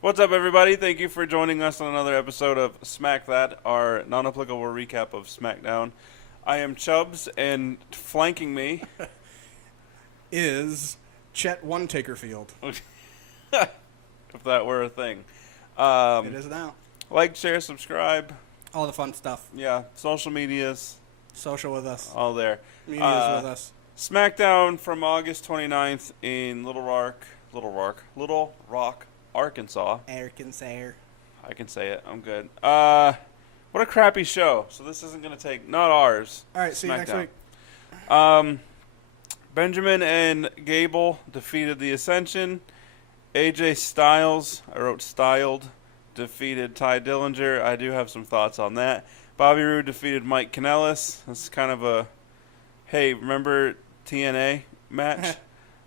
What's up, everybody? Thank you for joining us on another episode of Smack That, our non-applicable recap of SmackDown. I am Chubbs, and flanking me is Chet One Takerfield. if that were a thing. It is now. Like, share, subscribe. All the fun stuff. Yeah, social medias, Social with us. all there. Media's with us. SmackDown from August 29th in Little Rock, Arkansas. Arkansas. I can say it. I'm good. What a crappy show. So this isn't going to take... Not ours. All right, see you next SmackDown. week. Benjamin and Gable defeated the Ascension. AJ Styles, I wrote styled, defeated Ty Dillinger. I do have some thoughts on that. Bobby Roode defeated Mike Kanellis. That's kind of a, hey, remember TNA match?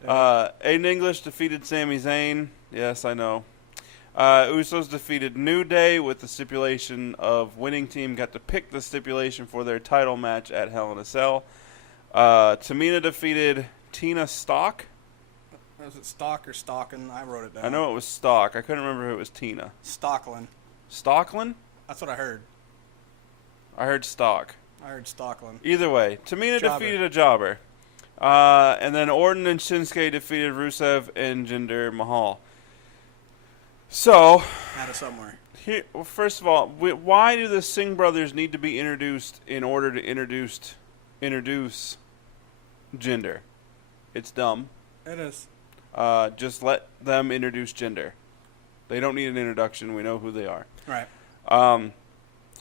Aiden English defeated Sami Zayn. Yes, I know. Usos defeated New Day with the stipulation of winning team got to pick the stipulation for their title match at Hell in a Cell. Tamina defeated Tina Stock. Was it Stock or Stockin? I wrote it down. I know it was Stock. I couldn't remember if it was Tina. Stocklin. Stocklin? That's what I heard. I heard Stock. I heard Stocklin. Either way, Tamina Jobber. defeated a jobber. And then Orton and Shinsuke defeated Rusev and Jinder Mahal. So, Out of somewhere. here, well, first of all, why do the Singh brothers need to be introduced in order to introduce Jinder? It's dumb. It is. Just let them introduce Jinder. They don't need an introduction. We know who they are. Right.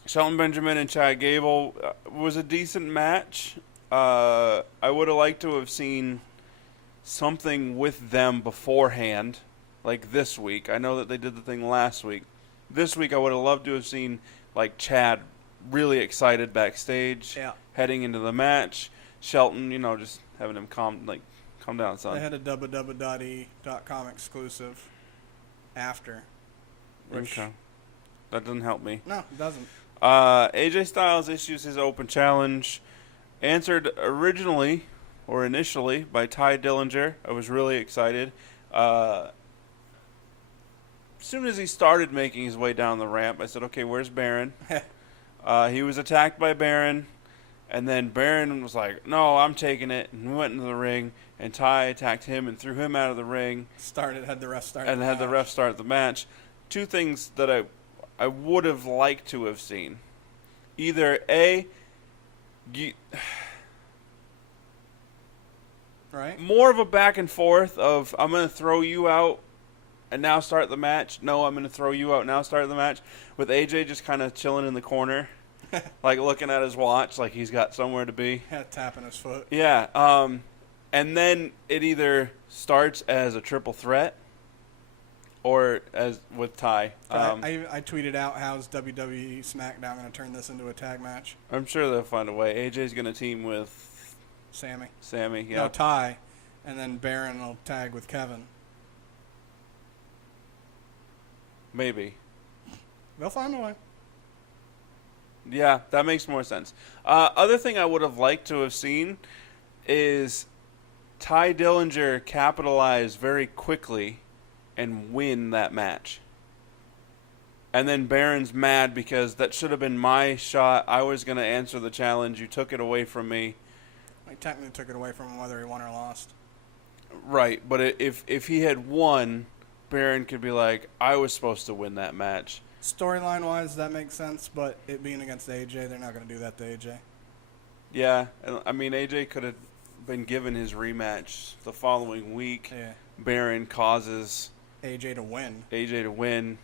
Shelton Benjamin and Chad Gable was a decent match. I would have liked to have seen something with them beforehand, like this week. I know that they did the thing last week. This week I would have loved to have seen like Chad really excited backstage, Yeah. heading into the match. Shelton, just having him calm down, son. They had a www.e.com exclusive after. Which, Okay. That doesn't help me. no, it doesn't. AJ Styles issues his open challenge, answered initially by Ty Dillinger. I was really excited. As soon as he started making his way down the ramp, I said, okay, where's Baron? He was attacked by Baron, and then Baron was like, no, I'm taking it, and we went into the ring, and Ty attacked him and threw him out of the ring. Had the ref start. And had the ref start the match. Two things that I would have liked to have seen. Either A, Right. more of a back and forth of I'm going to throw you out and now start the match. No, I'm going to throw you out now start the match. With AJ just kind of chilling in the corner, like looking at his watch like he's got somewhere to be. Tapping his foot. Yeah. And then it either starts as a triple threat or as with Ty. I tweeted out, how's WWE SmackDown going to turn this into a tag match? I'm sure they'll find a way. AJ's going to team with Sammy. yeah. No, Ty. And then Baron will tag with Kevin. Maybe. They'll find a way. Yeah, that makes more sense. Other thing I would have liked to have seen is Ty Dillinger capitalize very quickly and win that match. And then Baron's mad because that should have been my shot. I was going to answer the challenge. You took it away from me. I technically took it away from him whether he won or lost. Right, but if he had won, Baron could be like, I was supposed to win that match. Storyline-wise, that makes sense, but it being against AJ, they're not going to do that to AJ. Yeah, I mean, AJ could have been given his rematch the following week. Yeah. Baron causes AJ to win. AJ to win.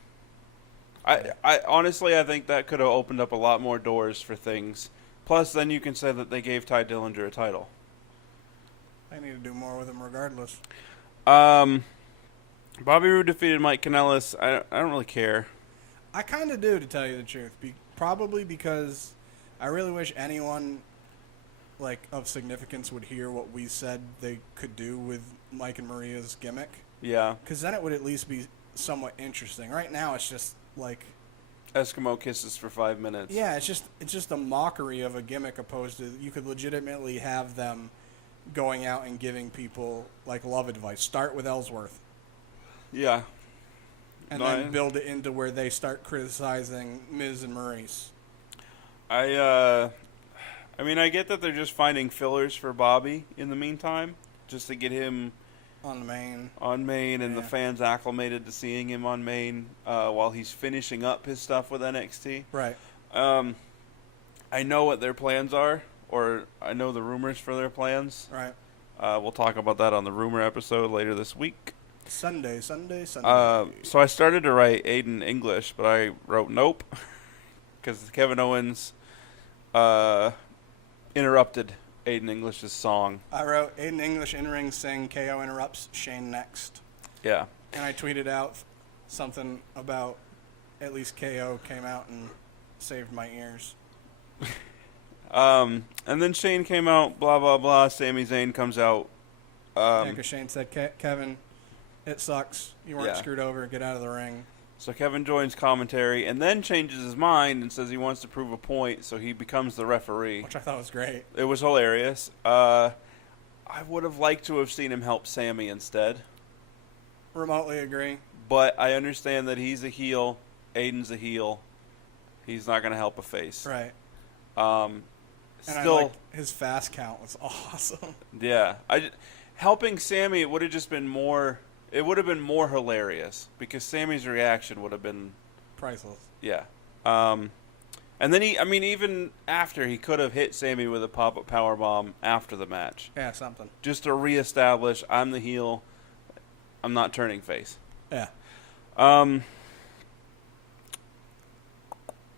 I honestly, I think that could have opened up a lot more doors for things. Plus, then you can say that they gave Ty Dillinger a title. They need to do more with him regardless. Bobby Roode defeated Mike Kanellis. I don't really care. I kind of do, to tell you the truth. Probably because I really wish anyone of significance would hear what we said they could do with Mike and Maria's gimmick. Yeah. Because then it would at least be somewhat interesting. Right now, it's just Eskimo kisses for 5 minutes. Yeah, it's just a mockery of a gimmick opposed to you could legitimately have them going out and giving people love advice. Start with Ellsworth. Yeah. and then build it into where they start criticizing Miz and Maurice. I mean, I get that they're just finding fillers for Bobby in the meantime, just to get him on main, and the fans acclimated to seeing him on main while he's finishing up his stuff with NXT. Right. I know what their plans are, or I know the rumors for their plans. Right. We'll talk about that on the rumor episode later this week. Sunday. So I started to write Aiden English, but I wrote nope because Kevin Owens interrupted Aiden English's song. I wrote Aiden English in-ring saying KO interrupts Shane next. Yeah. And I tweeted out something about at least KO came out and saved my ears. And then Shane came out, blah, blah, blah. Sami Zayn comes out. Because Shane said, Kevin, it sucks. You weren't screwed over. Get out of the ring. So Kevin joins commentary and then changes his mind and says he wants to prove a point, so he becomes the referee. Which I thought was great. It was hilarious. I would have liked to have seen him help Sami instead. Remotely agree. But I understand that he's a heel. Aiden's a heel. He's not going to help a face. Right. And I liked his fast count was awesome. Yeah. Helping Sami, it would have just been more... It would have been more hilarious because Sami's reaction would have been... priceless. Yeah. And then even after, he could have hit Sami with a pop-up powerbomb after the match. Yeah, something. Just to reestablish, I'm the heel. I'm not turning face. Yeah.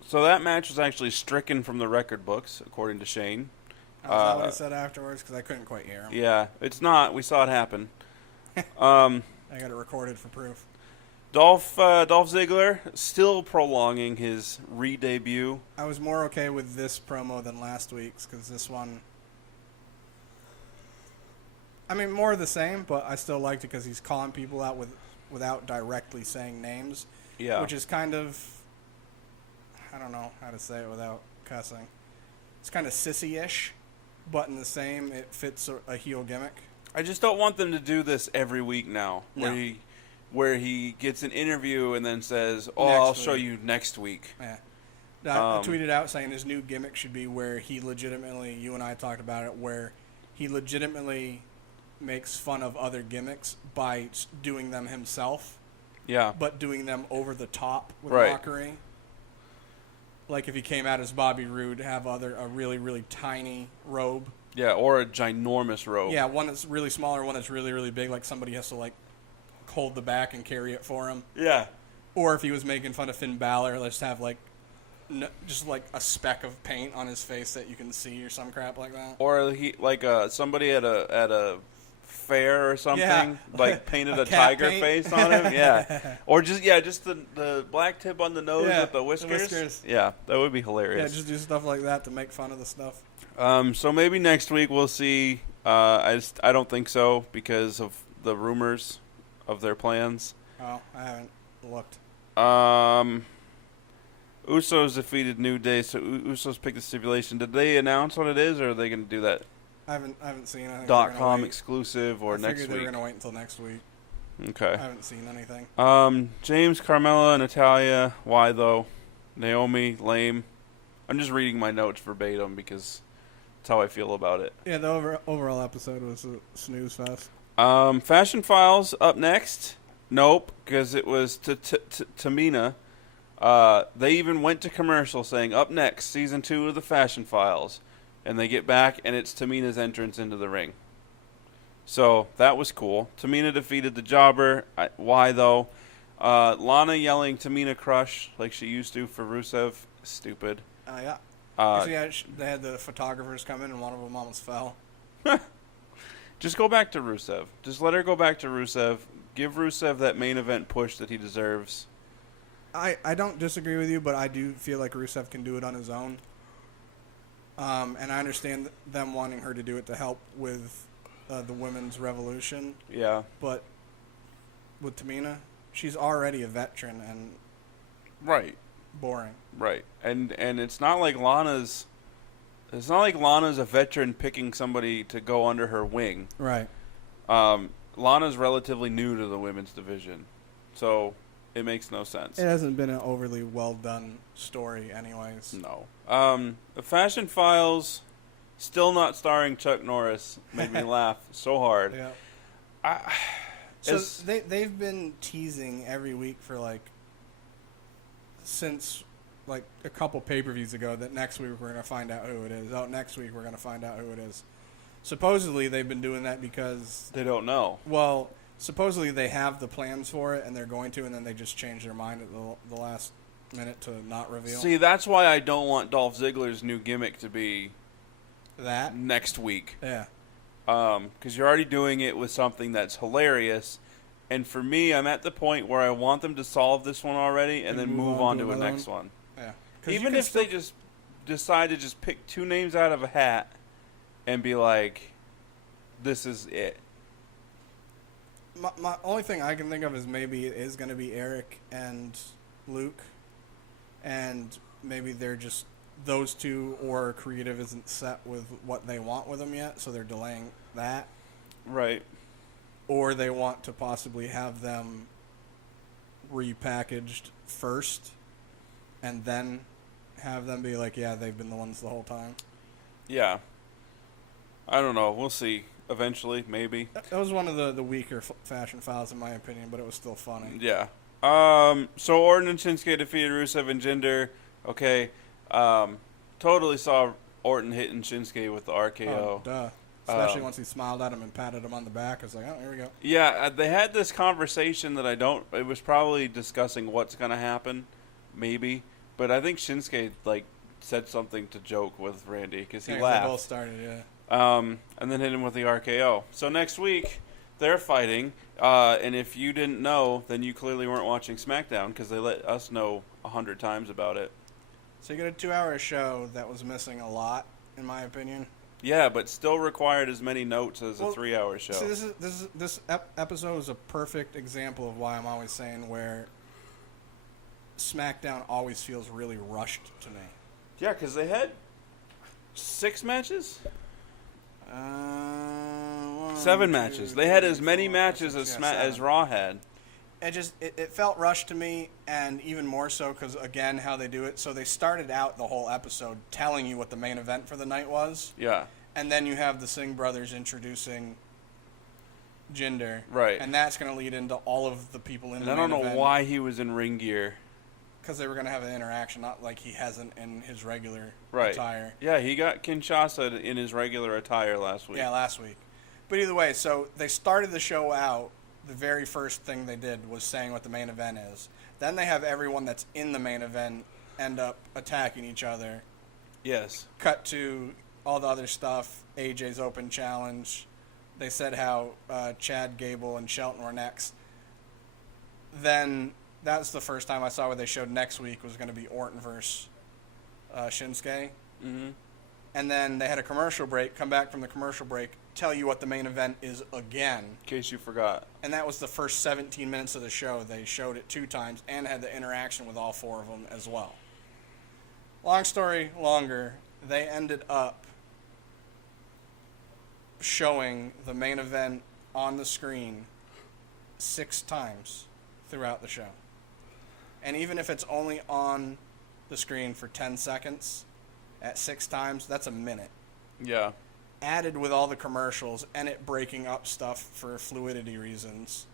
So that match was actually stricken from the record books, according to Shane. That was not what he said afterwards because I couldn't quite hear him. Yeah, it's not. We saw it happen. I got it recorded for proof. Dolph Ziggler still prolonging his re-debut. I was more okay with this promo than last week's because this one... I mean, more of the same, but I still liked it because he's calling people out without directly saying names. Yeah. Which is kind of... I don't know how to say it without cussing. It's kind of sissy-ish, but in the same, it fits a heel gimmick. I just don't want them to do this every week now, No. where he gets an interview and then says, I'll show you next week. Yeah. I tweeted out saying his new gimmick should be where he legitimately, you and I talked about it, where he legitimately makes fun of other gimmicks by doing them himself. Yeah. But doing them over the top with Right. mockery. Like if he came out as Bobby Roode, have a really, really tiny robe. Yeah, or a ginormous robe. Yeah, one that's really small or one that's really, really big, like somebody has to like hold the back and carry it for him. Yeah. Or if he was making fun of Finn Balor, let's have like just like a speck of paint on his face that you can see or some crap like that. Or he somebody at a fair or something, Yeah. like painted a cat tiger paint. face on him. Yeah. Or just the black tip on the nose with the whiskers. Yeah, that would be hilarious. Yeah, just do stuff like that to make fun of the stuff. So maybe next week we'll see. I don't think so because of the rumors of their plans. Oh, I haven't looked. Usos defeated New Day, so Usos picked the stipulation. Did they announce what it is, or are they going to do that? I haven't seen anything. .com exclusive or next week? They're going to wait until next week. Okay. I haven't seen anything. James, Carmella, Natalia. Why though? Naomi, lame. I'm just reading my notes verbatim because that's how I feel about it. Yeah, the overall episode was a snooze fest. Fashion Files up next. Nope, because it was Tamina. They even went to commercial saying, up next, Season 2 of the Fashion Files. And they get back, and it's Tamina's entrance into the ring. So, that was cool. Tamina defeated the Jobber. Why, though? Lana yelling Tamina crush like she used to for Rusev. Stupid. Yeah. They had the photographers come in, and one of them almost fell. Just go back to Rusev. Just let her go back to Rusev. Give Rusev that main event push that he deserves. I don't disagree with you, but I do feel like Rusev can do it on his own. And I understand them wanting her to do it to help with the women's revolution. Yeah. But with Tamina, she's already a veteran and boring. Right. And it's not like Lana's a veteran picking somebody to go under her wing. Right. Lana's relatively new to the women's division. So It makes no sense. It hasn't been an overly well done story, anyways. No. The Fashion Files, still not starring Chuck Norris, made me laugh so hard. Yeah. So they've been teasing every week for since a couple pay-per-views ago that next week we're going to find out who it is. Oh, next week we're going to find out who it is. Supposedly they've been doing that because they don't know. Well, supposedly they have the plans for it and they're going to, and then they just change their mind at the last minute to not reveal. See, that's why I don't want Dolph Ziggler's new gimmick to be that next week. Yeah. Because you're already doing it with something that's hilarious. And for me, I'm at the point where I want them to solve this one already and then move on to the next one. Yeah. Even if they just decide to just pick two names out of a hat and be like, this is it. My only thing I can think of is maybe it is going to be Eric and Luke. And maybe they're just those two, or creative isn't set with what they want with them yet, so they're delaying that. Right. Or they want to possibly have them repackaged first and then have them be like, yeah, they've been the ones the whole time. Yeah. I don't know. We'll see. Eventually, maybe. That was one of the weaker Fashion Files, in my opinion, but it was still funny. Yeah. So Orton and Shinsuke defeated Rusev and Jinder. Okay. Totally saw Orton hitting Shinsuke with the RKO. Oh, duh. Especially once he smiled at him and patted him on the back. I was like, oh, here we go. Yeah, they had this conversation that it was probably discussing what's going to happen, maybe. But I think Shinsuke, said something to joke with Randy because he laughed. They both started, yeah. And then hit him with the RKO. So next week, they're fighting. And if you didn't know, then you clearly weren't watching SmackDown because they let us know 100 times about it. So you get a 2-hour show that was missing a lot, in my opinion. Yeah, but still required as many notes as a 3-hour show. See, this episode is a perfect example of why I'm always saying where SmackDown always feels really rushed to me. Yeah, because they had 6 matches? 7 matches. They had as many matches as Raw had. It felt rushed to me, and even more so because, again, how they do it. So they started out the whole episode telling you what the main event for the night was. Yeah. And then you have the Singh brothers introducing Jinder. Right. And that's going to lead into all of the people in the main event. event. I don't know why he was in ring gear. Because they were going to have an interaction, not like he hasn't in his regular right. attire. Yeah, he got Kinshasa in his regular attire last week. Yeah, last week. But either way, so they started the show out. The very first thing they did was saying what the main event is. Then they have everyone that's in the main event end up attacking each other. Yes. Cut to all the other stuff. AJ's open challenge. They said how Chad Gable and Shelton were next. Then that's the first time I saw where they showed next week was going to be Orton versus Shinsuke. Mm-hmm. And then they had a commercial break, come back from the commercial break, tell you what the main event is again. In case you forgot. And that was the first 17 minutes of the show. They showed it 2 times and had the interaction with all 4 of them as well. Long story longer, they ended up showing the main event on the screen 6 times throughout the show. And even if it's only on the screen for 10 seconds, at 6 times, that's a minute. Yeah. Added with all the commercials and it breaking up stuff for fluidity reasons.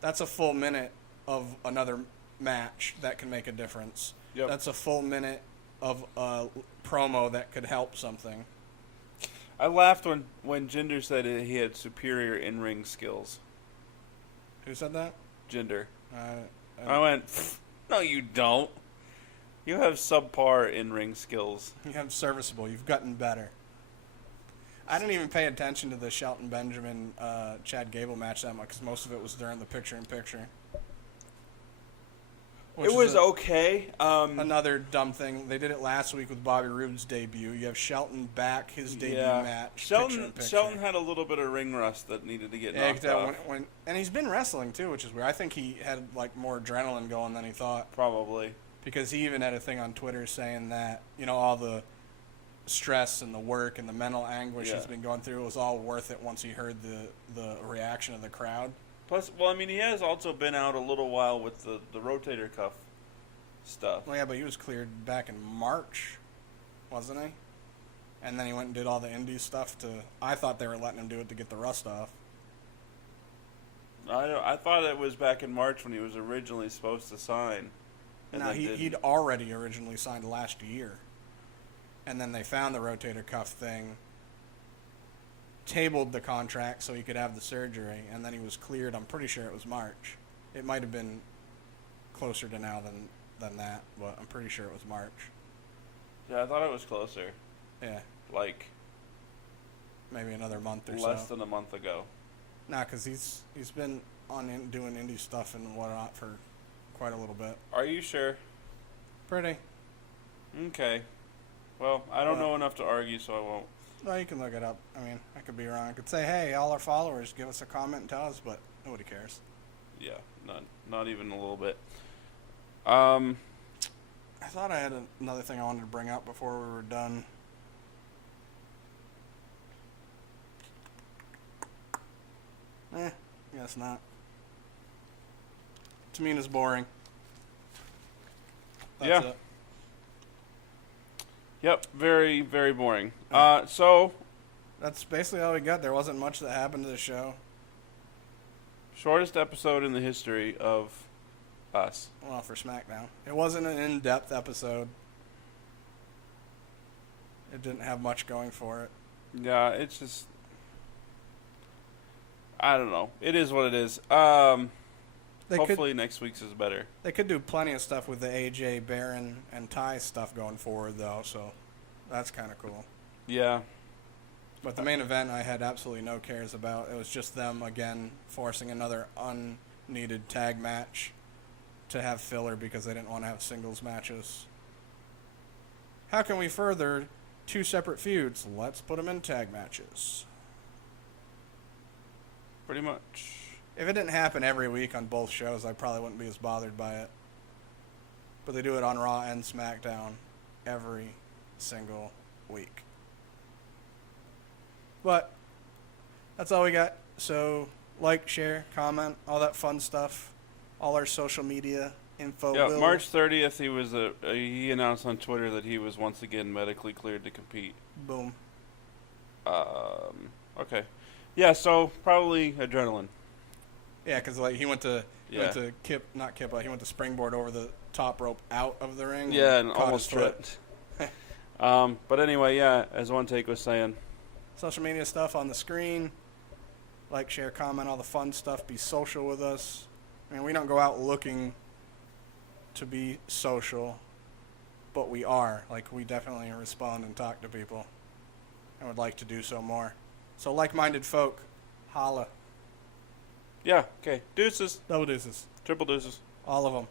That's a full minute of another match that can make a difference. Yep. That's a full minute of a promo that could help something. I laughed when Jinder said he had superior in-ring skills. Who said that? Jinder. I went, no, you don't. You have subpar in-ring skills. You have serviceable. You've gotten better. I didn't even pay attention to the Shelton Benjamin Chad Gable match that much because most of it was during the picture-in-picture. It was okay. Another dumb thing. They did it last week with Bobby Roode's debut. You have Shelton back, his debut match. Shelton had a little bit of ring rust that needed to get knocked off. And he's been wrestling, too, which is weird. I think he had more adrenaline going than he thought. Probably. Because he even had a thing on Twitter saying that, all the stress and the work and the mental anguish he's been going through was all worth it once he heard the reaction of the crowd. Plus, well, I mean, he has also been out a little while with the rotator cuff stuff. Well, yeah, but he was cleared back in March, wasn't he? And then he went and did all the indie stuff I thought they were letting him do it to get the rust off. I thought it was back in March when he was originally supposed to sign. No, he'd already originally signed last year. And then they found the rotator cuff thing, tabled the contract so he could have the surgery, and then he was cleared. I'm pretty sure it was March. It might have been closer to now than that, but I'm pretty sure it was March. Yeah, I thought it was closer. Yeah. Like maybe another month or less than a month ago. Nah, because he's been doing indie stuff and whatnot for quite a little bit. Are you sure? Pretty. Okay. Well, I don't know enough to argue, so I won't. Well, you can look it up. I mean, I could be wrong. I could say, hey, all our followers, give us a comment and tell us, but nobody cares. Yeah, not even a little bit. I thought I had another thing I wanted to bring up before we were done. Guess not. Tamina's boring. That's it. Yep, very, very boring. Yeah. So that's basically all we got. There wasn't much that happened to the show. Shortest episode in the history of us. Well, for SmackDown. It wasn't an in-depth episode. It didn't have much going for it. Yeah, it's just... I don't know. It is what it is. Hopefully next week's is better. They could do plenty of stuff with the AJ, Baron, and Ty stuff going forward, though, so that's kind of cool. Yeah. But the main event I had absolutely no cares about. It was just them, again, forcing another unneeded tag match to have filler because they didn't want to have singles matches. How can we further two separate feuds? Let's put them in tag matches. Pretty much. If it didn't happen every week on both shows, I probably wouldn't be as bothered by it. But they do it on Raw and SmackDown every single week. But that's all we got. So like, share, comment, all that fun stuff. All our social media info. Yeah, March 30th, he announced on Twitter that he was once again medically cleared to compete. Boom. Okay. Yeah, so probably adrenaline. Yeah, because he went to springboard over the top rope out of the ring. Yeah, and almost tripped. But anyway, yeah, as One Take was saying. Social media stuff on the screen. Like, share, comment, all the fun stuff. Be social with us. I mean, we don't go out looking to be social, but we are. Like, we definitely respond and talk to people and would like to do so more. So, like-minded folk, holla. Yeah, okay. Deuces. Double deuces. Triple deuces. All of them.